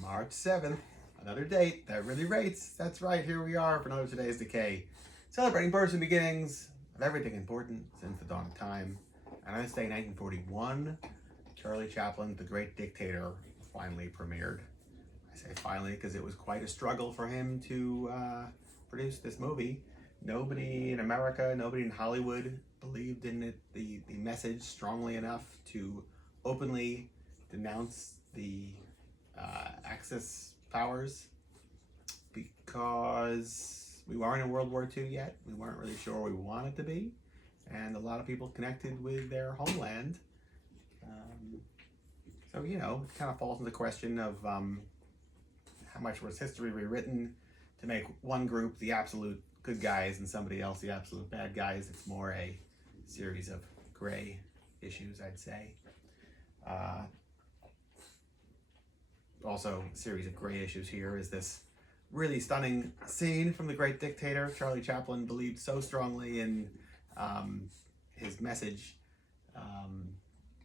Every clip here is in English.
March 7th, another date that really rates. That's right, here we are for another Today's Decay, celebrating births and beginnings of everything important since the dawn of time. And on this day, 1941, Charlie Chaplin's The Great Dictator finally premiered. I say finally because it was quite a struggle for him to produce this movie. Nobody in America, nobody in Hollywood believed in it, the message strongly enough to openly denounce the Axis powers, because we weren't in World War II yet. We weren't really sure we wanted to be, and a lot of people connected with their homeland. So, you know, it kind of falls into the question of how much was history rewritten to make one group the absolute good guys and somebody else the absolute bad guys. It's more a series of gray issues, I'd say. Also, a series of gray issues here is this really stunning scene from The Great Dictator. Charlie Chaplin believed so strongly in his message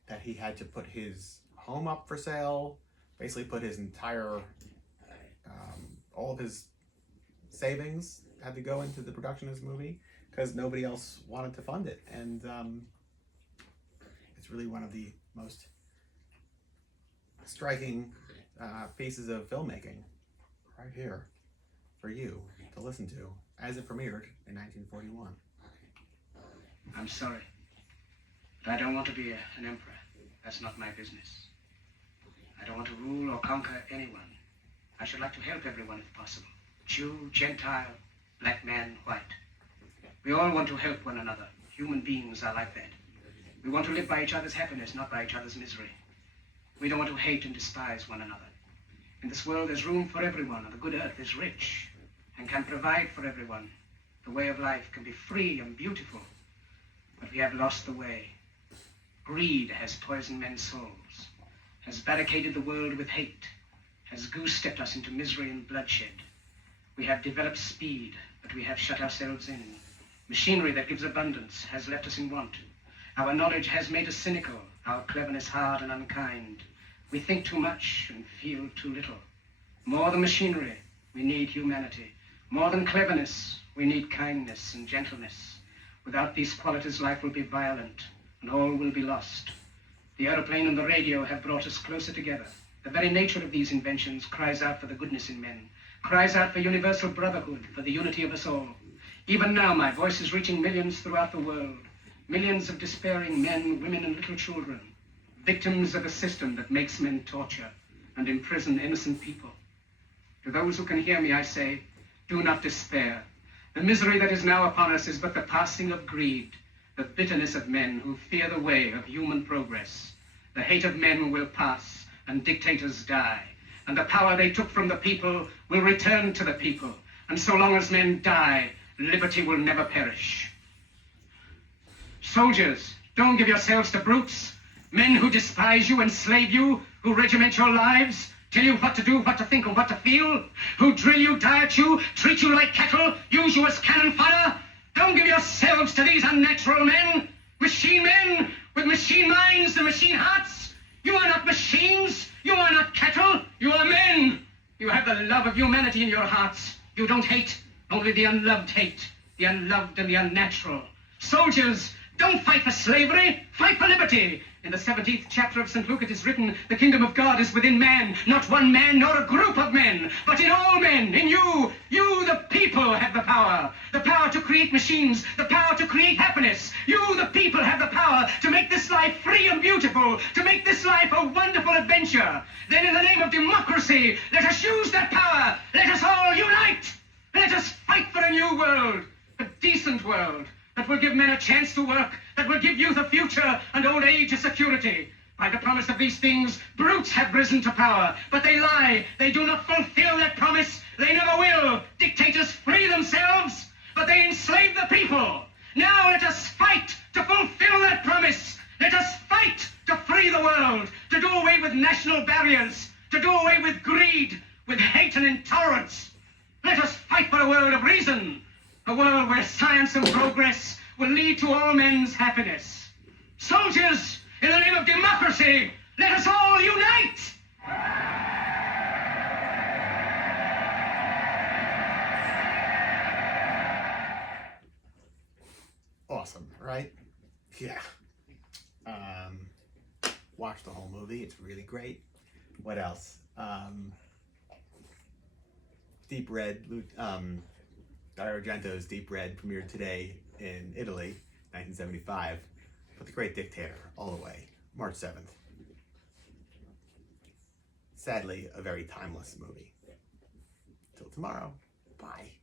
that he had to put his home up for sale, basically put his entire, all of his savings had to go into the production of this movie because nobody else wanted to fund it. And it's really one of the most striking pieces of filmmaking right here for you to listen to as it premiered in 1941. I'm sorry, but I don't want to be an emperor. That's not my business. I don't want to rule or conquer anyone. I should like to help everyone if possible. Jew, Gentile, black man, white. We all want to help one another. Human beings are like that. We want to live by each other's happiness, not by each other's misery. We don't want to hate and despise one another. In this world, there's room for everyone, and the good earth is rich and can provide for everyone. The way of life can be free and beautiful, but we have lost the way. Greed has poisoned men's souls, has barricaded the world with hate, has goose-stepped us into misery and bloodshed. We have developed speed, but we have shut ourselves in. Machinery that gives abundance has left us in want. Our knowledge has made us cynical, our cleverness hard and unkind. We think too much and feel too little. More than machinery, we need humanity. More than cleverness, we need kindness and gentleness. Without these qualities, life will be violent, and all will be lost. The aeroplane and the radio have brought us closer together. The very nature of these inventions cries out for the goodness in men, cries out for universal brotherhood, for the unity of us all. Even now, my voice is reaching millions throughout the world. Millions of despairing men, women, and little children, victims of a system that makes men torture and imprison innocent people. To those who can hear me, I say, do not despair. The misery that is now upon us is but the passing of greed, the bitterness of men who fear the way of human progress. The hate of men will pass, and dictators die, and the power they took from the people will return to the people. And so long as men die, liberty will never perish. Soldiers, don't give yourselves to brutes, men who despise you, enslave you, who regiment your lives, tell you what to do, what to think, and what to feel, who drill you, diet you, treat you like cattle, use you as cannon fodder. Don't give yourselves to these unnatural men, machine men with machine minds and machine hearts. You are not machines, you are not cattle, you are men. You have the love of humanity in your hearts. You don't hate, only the unloved hate, the unloved and the unnatural. Soldiers, don't fight for slavery, fight for liberty. In the 17th chapter of St. Luke it is written, the kingdom of God is within man, not one man nor a group of men, but in all men, in you. You, the people, have the power to create machines, the power to create happiness. You, the people, have the power to make this life free and beautiful, to make this life a wonderful adventure. Then in the name of democracy, let us use that power. Let us all unite. Let us fight for a new world, a decent world, that will give men a chance to work, that will give youth a future and old age a security. By the promise of these things, brutes have risen to power, but they lie. They do not fulfill that promise. They never will. Dictators free themselves, but they enslave the people. Now let us fight to fulfill that promise. Let us fight to free the world, to do away with national barriers, to do away with greed, with hate and intolerance. Let us fight for a world of reason, a world where science and progress will lead to all men's happiness. Soldiers, in the name of democracy, let us all unite! awesome, right? Yeah. Watch the whole movie. It's really great. What else? Deep Red. Dario Argento's Deep Red premiered today in Italy, 1975. But The Great Dictator, all the way, March 7th. Sadly, a very timeless movie. Till tomorrow. Bye.